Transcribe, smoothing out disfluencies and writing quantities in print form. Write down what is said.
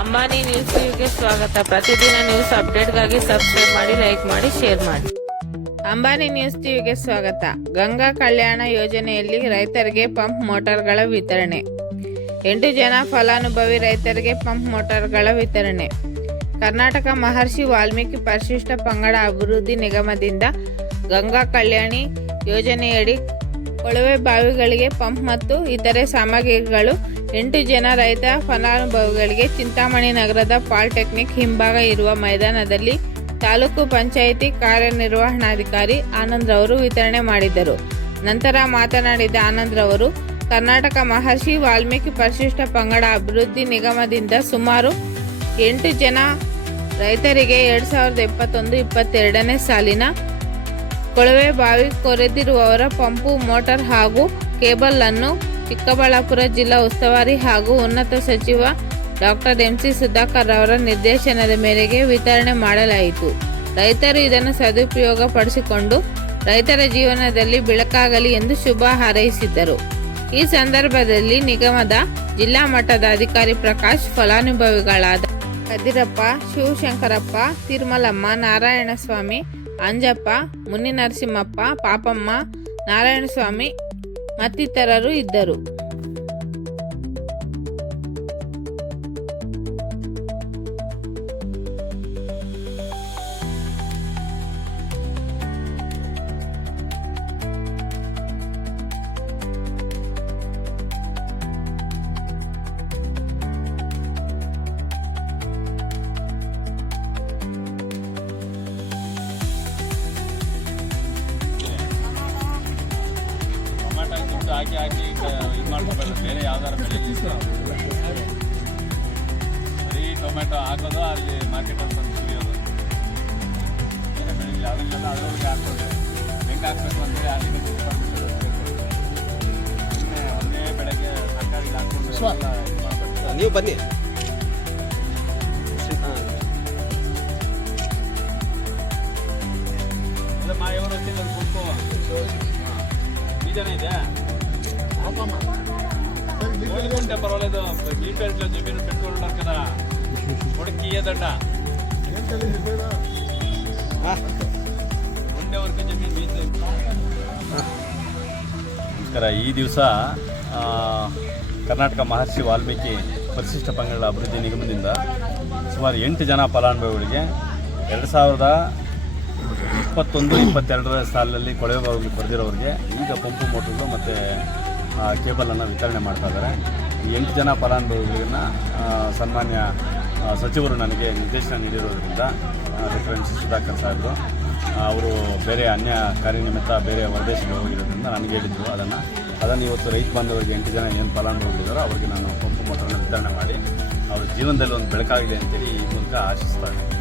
Ambani news ಟಿವಿಗೆ ಸ್ವಾಗತ. ಪ್ರತಿದಿನ ನ್ಯೂಸ್ ಅಪ್ಡೇಟ್ಗಾಗಿ ಸಬ್ಸ್ಕ್ರೈಬ್ ಮಾಡಿ, ಲೈಕ್ ಮಾಡಿ, ಶೇರ್ ಮಾಡಿ. ಅಂಬಾನಿ ನ್ಯೂಸ್ ಟಿವಿಗೆ ಸ್ವಾಗತ. ಗಂಗಾ ಕಲ್ಯಾಣ ಯೋಜನೆಯಲ್ಲಿ ರೈತರಿಗೆ ಪಂಪ್ ಮೋಟಾರ್ಗಳ ವಿತರಣೆ. 8 ಜನ ಫಲಾನುಭವಿ ರೈತರಿಗೆ ಪಂಪ್ ಮೋಟಾರ್ಗಳ ವಿತರಣೆ. ಕರ್ನಾಟಕ ಮಹರ್ಷಿ ವಾಲ್ಮೀಕಿ ಪರಿಶಿಷ್ಟ ಪಂಗಡ ಅಭಿವೃದ್ಧಿ ನಿಗಮದಿಂದ ಗಂಗಾ ಕಲ್ಯಾಣಿ ಯೋಜನೆಯಡಿ ಕೊಳವೆ ಬಾವಿಗಳಿಗೆ ಪಂಪ್ ಮತ್ತು ಇತರೆ ಸಾಮಗ್ರಿಗಳು 8 ಜನ ರೈತ ಫಲಾನುಭವಿಗಳಿಗೆ ಚಿಂತಾಮಣಿ ನಗರದ ಪಾಲಿಟೆಕ್ನಿಕ್ ಹಿಂಭಾಗ ಇರುವ ಮೈದಾನದಲ್ಲಿ ತಾಲೂಕು ಪಂಚಾಯಿತಿ ಕಾರ್ಯನಿರ್ವಹಣಾಧಿಕಾರಿ ಆನಂದ್ ರವರು ವಿತರಣೆ ಮಾಡಿದರು. ನಂತರ ಮಾತನಾಡಿದ ಆನಂದ್ ರವರು, ಕರ್ನಾಟಕ ಮಹರ್ಷಿ ವಾಲ್ಮೀಕಿ ಪರಿಶಿಷ್ಟ ಪಂಗಡ ಅಭಿವೃದ್ಧಿ ನಿಗಮದಿಂದ ಸುಮಾರು 8 ಜನ ರೈತರಿಗೆ 2021-22ನೇ ಸಾಲಿನ ಕೊಳವೆ ಬಾವಿ ಕೊರೆದಿರುವವರ ಪಂಪು, ಮೋಟಾರ್ ಹಾಗೂ ಕೇಬಲ್ ಅನ್ನು ಚಿಕ್ಕಬಳ್ಳಾಪುರ ಜಿಲ್ಲಾ ಉಸ್ತುವಾರಿ ಹಾಗೂ ಉನ್ನತ ಸಚಿವ ಡಾಕ್ಟರ್ ಎಂ.ಸಿ. ಸುಧಾಕರ್ ಅವರ ನಿರ್ದೇಶನದ ಮೇರೆಗೆ ವಿತರಣೆ ಮಾಡಲಾಯಿತು. ರೈತರು ಇದನ್ನು ಸದುಪಯೋಗ ಪಡಿಸಿಕೊಂಡು ರೈತರ ಜೀವನದಲ್ಲಿ ಬೆಳಕಾಗಲಿ ಎಂದು ಶುಭ ಹಾರೈಸಿದ್ದರು. ಈ ಸಂದರ್ಭದಲ್ಲಿ ನಿಗಮದ ಜಿಲ್ಲಾ ಮಟ್ಟದ ಅಧಿಕಾರಿ ಪ್ರಕಾಶ್, ಫಲಾನುಭವಿಗಳಾದ ಕದಿರಪ್ಪ, ಶಿವಶಂಕರಪ್ಪ, ತಿರುಮಲಮ್ಮ, ನಾರಾಯಣಸ್ವಾಮಿ, ಅಂಜಪ್ಪ, ಮುನಿನರಸಿಂಹಪ್ಪ, ಪಾಪಮ್ಮ, ನಾರಾಯಣಸ್ವಾಮಿ ಮತ್ತಿತರರು ಇದ್ದರು. ಹಾಕಿ ಇದು ಮಾಡ್ಕೋಬೇಡ, ಬೇರೆ ಯಾವ್ದಾರು ಬೆಳೆ ಬರೀ ಟೊಮೆಟೊ ಹಾಕೋದು, ಅಲ್ಲಿ ಮಾರ್ಕೆಟಲ್ಲಿ ತಂದು ಸುರಿಯೋದು. ಬೇರೆ ಬೆಳೆಗಳು ಯಾವುದೆಲ್ಲ ಅದರೊಳಗೆ ಹಾಕ್ಕೊಂಡು ಹೆಂಗೆ ಹಾಕ್ಬೇಕು ಅಂತೇಳಿ ಅಲ್ಲಿಗೆ ಒಂದೇ ಬೆಳೆಗೆ ತರಕಾರಿ ಹಾಕ್ಕೊಂಡು ಇದು ಮಾಡಬೇಕು. ನೀವು ಬನ್ನಿ. ಮಾಯವರು వచ్చింది ಗುಂಪು ಬೀಜನೇ ಇದೆ. ఉంటే పర్వాలేదు, డీటెయిల్స్లో జమీను పెట్టుకుంటున్నారు కదా, కొడుకు ఇయ్యదండ ఉండేವರೆಗೂ ಜಮೀನು ಬೀಜ. ನಮಸ್ಕಾರ. ಈ ದಿವಸ ಕರ್ನಾಟಕ ಮಹರ್ಷಿ ವಾಲ್ಮೀಕಿ ಪರಿಶಿಷ್ಟ ಪಂಗಡ ಅಭಿವೃದ್ಧಿ ನಿಗಮದಿಂದ ಸುಮಾರು 8 ಜನ ಫಲಾನುಭವಿಗಳಿಗೆ 2021-22ರ ಸಾಲಿನಲ್ಲಿ ಕೊಳವೆ ಬಾವಿಗೆ ಕೊರೆದಿರೋರಿಗೆ ಈಗ ಪಂಪು ಮೋಟರ್ಗಳು ಮತ್ತು ಕೇಬಲನ್ನು ವಿತರಣೆ ಮಾಡ್ತಾ ಇದ್ದಾರೆ. ಈ 8 ಜನ ಫಲಾನುಭವಿಗಳನ್ನ ಸನ್ಮಾನ್ಯ ಸಚಿವರು ನನಗೆ ನಿರ್ದೇಶನ ನೀಡಿರೋದ್ರಿಂದ ಡಾಕ್ಟರ್ ಎಂ.ಸಿ. ಸುಧಾಕರ್ ಸಾಹೇಬರು ಅವರು ಬೇರೆ ಅನ್ಯ ಕಾರ್ಯನಿಮಿತ್ತ ಬೇರೆ ಹೊರದೇಶಕ್ಕೆ ಹೋಗಿರೋದ್ರಿಂದ ನನಗೆ ಹೇಳಿದ್ರು. ಅದನ್ನು ಇವತ್ತು ರೈತ ಬಾಂಧವರಿಗೆ 8 ಜನ ಏನು ಫಲಾನುಭವಿಗಳಿದ್ದಾರೋ ಅವರಿಗೆ ನಾನು ಪಂಪು ಮೋಟರನ್ನು ವಿತರಣೆ ಮಾಡಿ ಅವ್ರ ಜೀವನದಲ್ಲಿ ಒಂದು ಬೆಳಕಾಗಲಿ ಅಂತೇಳಿ ಈ ಮೂಲಕ ಆಶಿಸ್ತಾ ಇದ್ದೀನಿ.